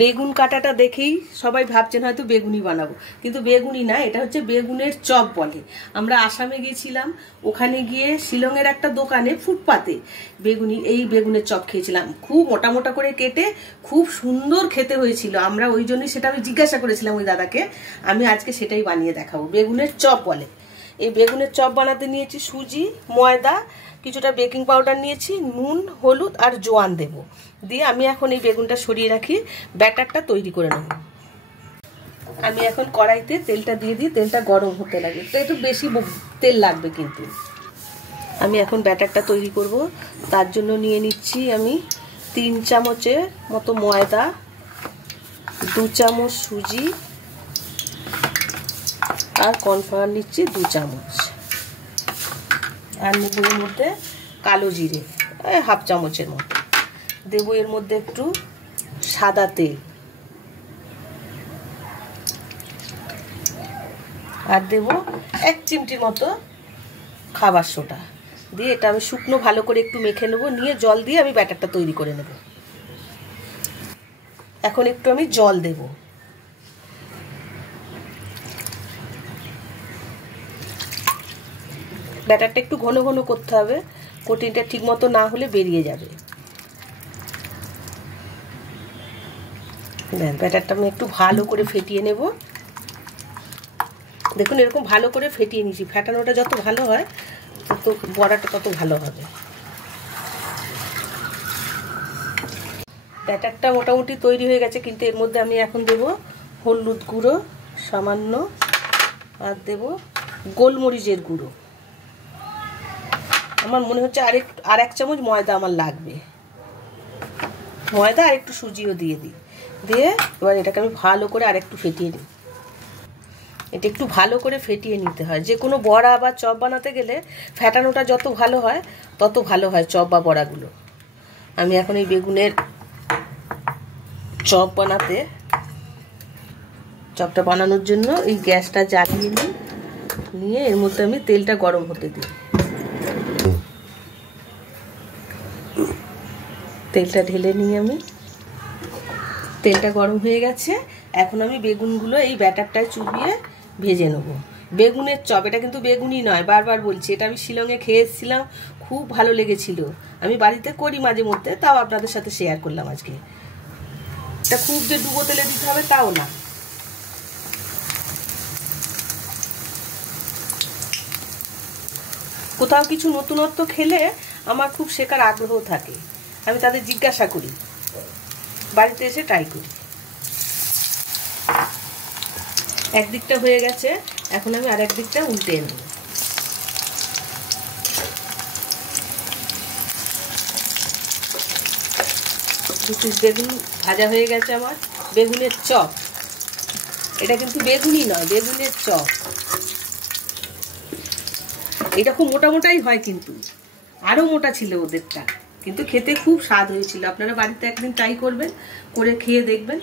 বেগুন কাটাটা দেখেই সবাই ভাবছেন হয়তো বেগুনি বানাবো, কিন্তু বেগুনি না, এটা হচ্ছে বেগুনের চপ বলে। আমরা আসামে গিয়েছিলাম, ওখানে গিয়ে শিলংয়ের একটা দোকানে ফুটপাতে এই বেগুনের চপ খেয়েছিলাম। খুব মোটা মোটা করে কেটে খুব সুন্দর খেতে হয়েছিল। আমরা ওই জন্যই সেটা আমি জিজ্ঞাসা করেছিলাম ওই দাদাকে। আমি আজকে সেটাই বানিয়ে দেখাবো, বেগুনের চপ বলে। এই বেগুনের চপ বানাতে নিয়েছি সুজি, ময়দা, কিছুটা বেকিং পাউডার নিয়েছি, নুন, হলুদ আর জোয়ান দেব। দিয়ে আমি এখন এই বেগুনটা সরিয়ে রাখি, ব্যাটারটা তৈরি করে নেব। আমি এখন কড়াইতে তেলটা দিয়ে দিই, তেলটা গরম হতে লাগে, তো একটু বেশি তেল লাগবে কিন্তু। আমি এখন ব্যাটারটা তৈরি করব। তার জন্য নিয়ে নিচ্ছি আমি 3 চামচের মতো ময়দা, 2 চামচ সুজি আর কর্নফ্লাওয়ার নিচ্ছি 2 চামচ, আর নেব এর মধ্যে কালো জিরে 1/2 চামচের মতো। দেব এর মধ্যে একটু সাদা তেল, আর দেব 1 চিমটির মতো খাবার সোডা। দিয়ে এটা আমি শুকনো ভালো করে একটু মেখে নেব, নিয়ে জল দিয়ে আমি ব্যাটারটা তৈরি করে নেব। এখন একটু আমি জল দেব। ব্যাটারটা একটু ঘন ঘন করতে হবে, কোটিংটা ঠিক মতো না হলে বেরিয়ে যাবে। ব্যাটারটা আমি একটু ভালো করে ফেটিয়ে নেব। দেখুন এরকম ভালো করে ফেটিয়ে নিয়েছি। ফেটানোটা যত ভালো হয় তত বড়াটা তত ভালো হবে। ব্যাটারটা মোটামুটি তৈরি হয়ে গেছে, কিন্তু এর মধ্যে আমি এখন দেব হলুদ গুঁড়ো সামান্য, আর দেব গোলমরিচের গুঁড়ো। আমার মনে হচ্ছে আর 1 চামচ ময়দা আমার লাগবে। ময়দা আর একটু সুজিও দিয়ে দিই। দিয়ে এবার এটাকে আমি ভালো করে আর একটু ফেটিয়ে নিই। এটা একটু ভালো করে ফেটিয়ে নিতে হয়। যে কোনো বড়া বা চপ বানাতে গেলে ফেটানোটা যত ভালো হয় তত ভালো হয় চপ বা বড়াগুলো। আমি এখন এই বেগুনের চপটা বানানোর জন্য এই গ্যাসটা জ্বালিয়ে নিই, নিয়ে এর মধ্যে আমি তেলটা গরম হতে দিই। তেলটা ঢেলে নিই আমি। তেলটা গরম হয়ে গেছে, এখন আমি বেগুনগুলো এই ব্যাটারটায় চুবিয়ে ভেজে নেব। বেগুনের চপ, এটা কিন্তু বেগুনি নয়, বারবার বলছি। এটা আমি শিলংয়ে খেয়ে এসেছিলাম, খুব ভালো লেগেছিল। আমি বাড়িতে করি মাঝে মধ্যে, তাও আপনাদের সাথে শেয়ার করলাম আজকে। এটা খুব যে ডুবো তেলে দিতে হবে তাও না। কোথাও কিছু নতুনত্ব খেলে আমার খুব শেখার আগ্রহ থাকে, আমি তাদের জিজ্ঞাসা করি, বাড়িতে এসে ট্রাই করি। একদিকটা হয়ে গেছে, এখন আমি আর একদিকটা উল্টে নেব। দুটো বেগুন ভাজা হয়ে গেছে আমার। বেগুনের চপ, এটা কিন্তু বেগুনি নয়, বেগুনের চপ। এটা খুব মোটা মোটাই হয়, কিন্তু আরো মোটা ছিল ওদেরটা, কিন্তু খেতে খুব স্বাদ হয়েছিল। আপনারা বাড়িতে একদিন ট্রাই করবেন, করে খেয়ে দেখবেন।